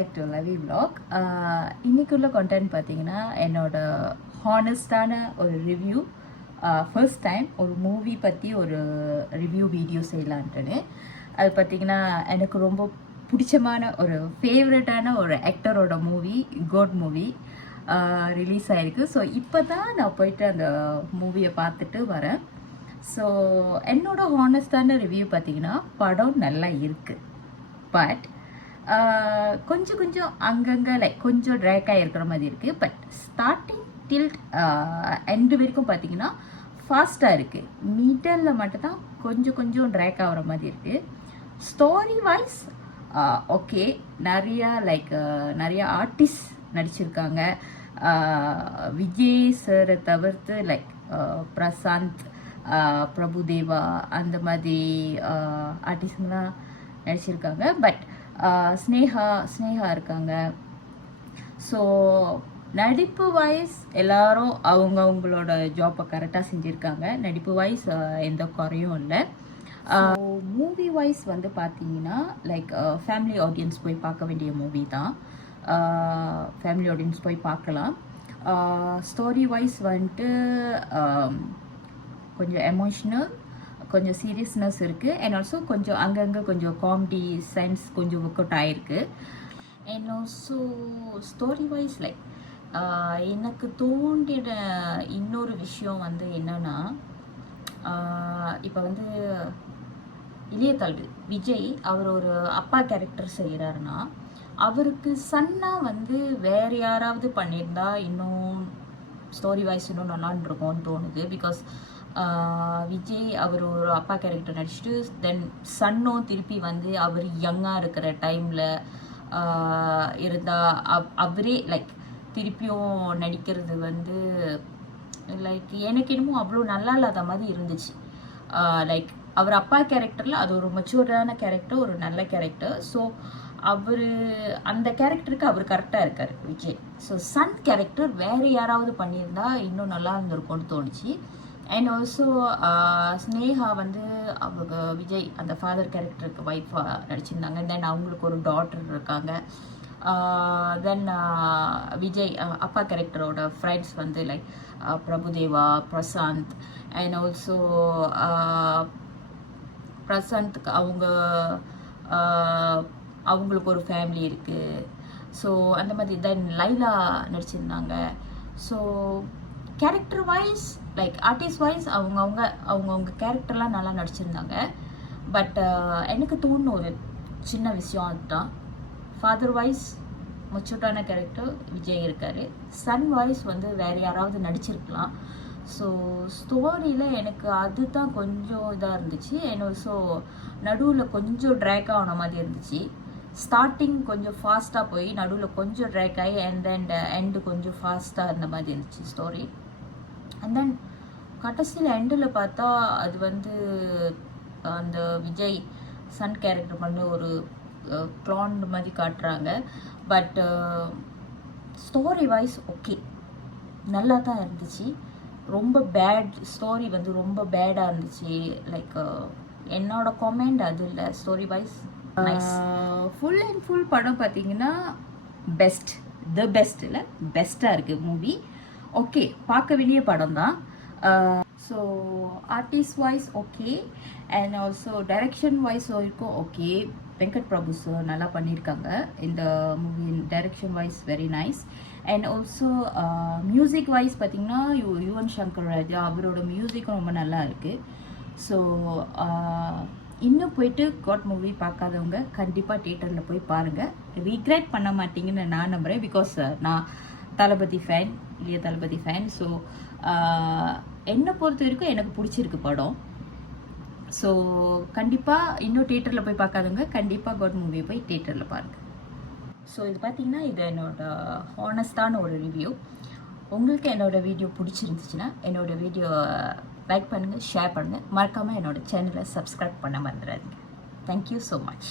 Back to Lavi vlog. இன்னைக்குள்ள content பார்த்தீங்கன்னா என்னோட ஹானஸ்டான ஒரு ரிவ்யூ. ஃபர்ஸ்ட் டைம் ஒரு மூவி பற்றி ஒரு ரிவ்யூ வீடியோ செய்யலான்ட்டுன்னு. அது பார்த்தீங்கன்னா எனக்கு ரொம்ப பிடிச்சமான ஒரு ஃபேவரட்டான ஒரு ஆக்டரோட மூவி, கோட் மூவி ரிலீஸ் ஆகிருக்கு. ஸோ இப்போ தான் நான் போயிட்டு அந்த மூவியை பார்த்துட்டு வரேன். ஸோ என்னோட ஹானஸ்டான ரிவ்யூ பார்த்தீங்கன்னா படம் நல்லா இருக்குது. பட் கொஞ்சம் அங்கங்கே லைக் கொஞ்சம் ட்ராக்காக இருக்கிற மாதிரி இருக்குது. பட் ஸ்டார்டிங் டில் எண்டு வரைக்கும் பார்த்தீங்கன்னா ஃபாஸ்ட்டாக இருக்குது. மிடலில் மட்டும்தான் கொஞ்சம் ட்ராக் ஆகிற மாதிரி இருக்குது. ஸ்டோரி வைஸ் ஓகே, நிறையா ஆர்டிஸ்ட் நடிச்சிருக்காங்க. விஜய் சாரை தவிர்த்து லைக் பிரசாந்த், பிரபுதேவா அந்த மாதிரி ஆர்டிஸ்ட்லாம் நடிச்சிருக்காங்க. பட் ஸ்னேகா இருக்காங்க. ஸோ நடிப்பு வைஸ் எல்லாரும் அவங்களோட ஜாப்பை கரெக்டாக செஞ்சுருக்காங்க. நடிப்பு வைஸ் எந்த குறையும் இல்லை. மூவி வைஸ் வந்து பார்த்தீங்கன்னா லைக் ஃபேமிலி ஆடியன்ஸ் போய் பார்க்க வேண்டிய மூவி தான். ஃபேமிலி ஆடியன்ஸ் போய் பார்க்கலாம். ஸ்டோரி வைஸ் வந்துட்டு கொஞ்சம் எமோஷ்னல், கொஞ்சம் சீரியஸ்னஸ் இருக்குது. அண்ட் ஆல்சோ கொஞ்சம் அங்கங்கே கொஞ்சம் காமெடி சென்ஸ் கொஞ்சம் ஒர்க் அவுட் ஆகிருக்கு. And also story wise like எனக்கு தோன்றின இன்னொரு விஷயம் வந்து என்னன்னா, இப்போ வந்து இளைய தளபதி விஜய் அவர் ஒரு அப்பா கேரக்டர் செய்கிறாருன்னா அவருக்கு சன்னாக வந்து வேறு யாராவது பண்ணியிருந்தா இன்னும் ஸ்டோரி வைஸ் இன்னும் நல்லான்னு இருக்கும்னு தோணுது. பிகாஸ் விஜய் அவர் ஒரு அப்பா கேரக்டர் நடிச்சுட்டு தென் சன்னும் திருப்பி வந்து அவர் யங்காக இருக்கிற டைமில் இருந்தால் அவரே லைக் திருப்பியும் நடிக்கிறது வந்து லைக் எனக்கு என்னமோ அவ்வளோ நல்லா இல்லாத மாதிரி இருந்துச்சு. லைக் அவர் அப்பா கேரக்டரில் அது ஒரு மெச்சூர்டான கேரக்டர், ஒரு நல்ல கேரக்டர். ஸோ அவர் அந்த கேரக்டருக்கு அவர் கரெக்டாக இருக்கார் விஜய். ஸோ சன் கேரக்டர் வேறு யாராவது பண்ணியிருந்தா இன்னும் நல்லா இருந்திருக்கும்னு தோணுச்சு. அண்ட் ஆல்சோ ஸ்னேகா வந்து அவங்க விஜய் அந்த ஃபாதர் கேரக்டருக்கு ஒய்ஃபாக நடிச்சிருந்தாங்க. தென் அவங்களுக்கு ஒரு டாட்டர் இருக்காங்க. தென் விஜய் அப்பா கேரக்டரோட ஃப்ரெண்ட்ஸ் வந்து like Prabhudeva, Prashanth. And also பிரசாந்த்க்கு அவங்களுக்கு ஒரு ஃபேமிலி இருக்குது. ஸோ அந்த மாதிரி தென் லைலா நடிச்சிருந்தாங்க. So character wise like artist wise அவங்கவுங்க கேரக்டர்லாம் நல்லா நடிச்சிருந்தாங்க. பட் எனக்கு தோணுன ஒரு சின்ன விஷயம் அதுதான், ஃபாதர் வைஸ் மெச்சூர்டான கேரக்டர் விஜய் இருக்கார். சன் வைஸ் வந்து வேறு யாராவது நடிச்சிருக்கலாம். ஸோ ஸ்டோரியில் எனக்கு அதுதான் கொஞ்சம் இதாக இருந்துச்சு. அண்ட் ஆல்சோ நடுவில் கொஞ்சம் ட்ராக் ஆன மாதிரி இருந்துச்சு. ஸ்டார்டிங் கொஞ்சம் ஃபாஸ்ட்டாக போய் நடுவில் கொஞ்சம் ட்ராக் ஆகி அண்ட் தென் எண்டு கொஞ்சம் ஃபாஸ்ட்டாக இருந்த மாதிரி இருந்துச்சு ஸ்டோரி. அண்ட் தென் கடைசியில் எண்டில் பார்த்தா அது வந்து அந்த விஜய் சன் கேரக்டர் பண்ணி ஒரு க்ளான் மாதிரி காட்டுறாங்க. பட் ஸ்டோரி வைஸ் ஓகே, நல்லா தான் இருந்துச்சு. ரொம்ப பேட் ஸ்டோரி வந்து ரொம்ப பேடாக இருந்துச்சு. லைக் என்னோட கமெண்ட் அது இல்லை. Story wise nice. Full and full படம் பார்த்தீங்கன்னா பெஸ்ட் இல்லை, பெஸ்ட்டாக இருக்குது மூவி. ஓகே, பார்க்க வேண்டிய படம் தான். So artist wise okay, and also direction wise வரைக்கும் ஓகே. வெங்கட் பிரபு சார் நல்லா பண்ணியிருக்காங்க இந்த movie. Direction wise very nice. And also music wise பார்த்திங்கன்னா யுவன் சங்கர் ராஜா அவரோட மியூசிக்கும் ரொம்ப நல்லா இருக்குது. ஸோ இன்னும் போயிட்டு காட் மூவி பார்க்காதவங்க கண்டிப்பாக தியேட்டரில் போய் பாருங்கள். ரீக்ரெட் பண்ண மாட்டீங்கன்னு நான் நம்புகிறேன். பிகாஸ் நான் இளைய தளபதி ஃபேன். ஸோ என்னை பொறுத்த வரைக்கும் எனக்கு பிடிச்சிருக்கு படம். ஸோ கண்டிப்பாக இன்னும் தியேட்டரில் போய் பார்க்காதவங்க கண்டிப்பாக காட் மூவியை போய் தியேட்டரில் பாருங்கள். ஸோ இது பார்த்திங்கன்னா இது என்னோடய ஹானஸ்டான ஒரு ரிவ்யூ. உங்களுக்கு என்னோடய வீடியோ பிடிச்சிருந்துச்சுன்னா என்னோடய வீடியோ லைக் பண்ணுங்கள், ஷேர் பண்ணுங்கள். மறக்காமல் என்னோடய சேனலை சப்ஸ்கிரைப் பண்ண மறந்துடாதீங்க. Thank you so much.